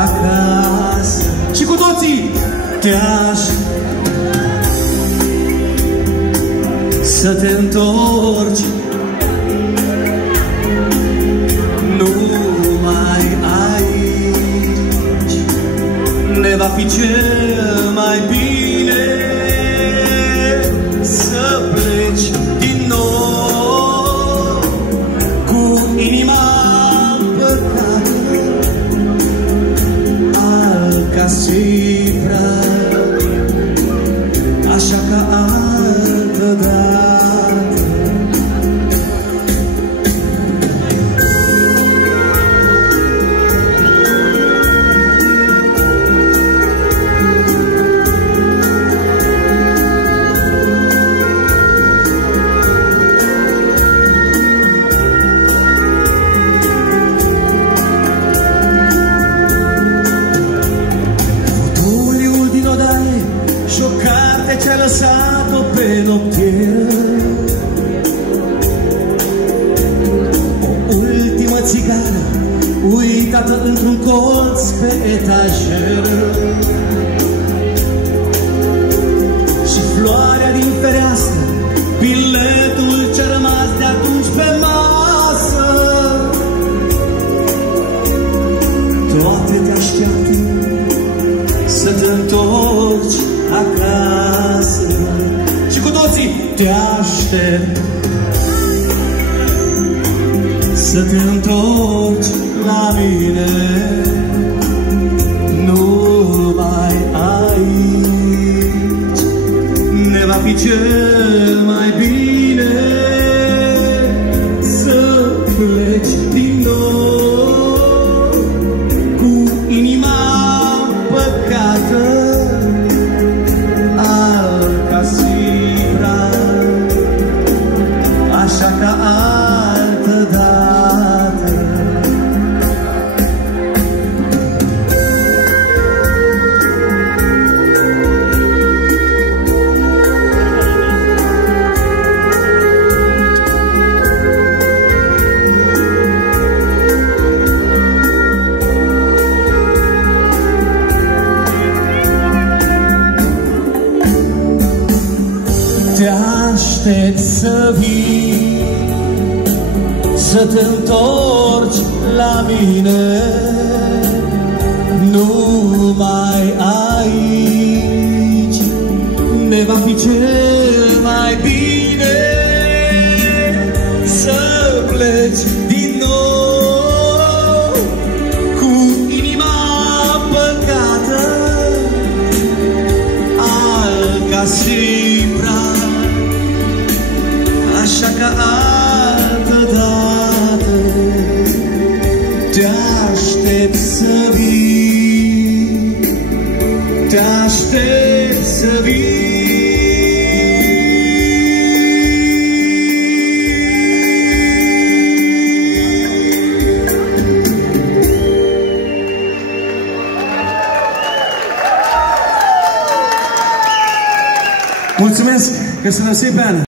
acasă. Și cu toții te-aș să te întorci. Numai aici ne va fi cel mai bine să pleci din nou cu inima împăcată, alb ca sipra, așa ca altă dată. Și o carte ce-a lăsat-o pe noptier, o ultimă țigară uitată într-un colț pe etajer, și floarea din fereastră, biletul ce-a rămas de atunci pe masă. Toate te așteaptă să te întorci acasă. Și cu toții te aștept să te întorci la mine. Numai aici ne va fi cel mai bine să pleci din nou cu inima împăcată, așa ca altă dată. Te aștept să vii, să te întorci la mine. Numai aici ne va fi cel mai bine să pleci din nou cu inima împăcată, alb ca sipra, așa ca altă dată. Te aștept să vii, te aștept să vii. Mulțumesc, köszönöm szépen!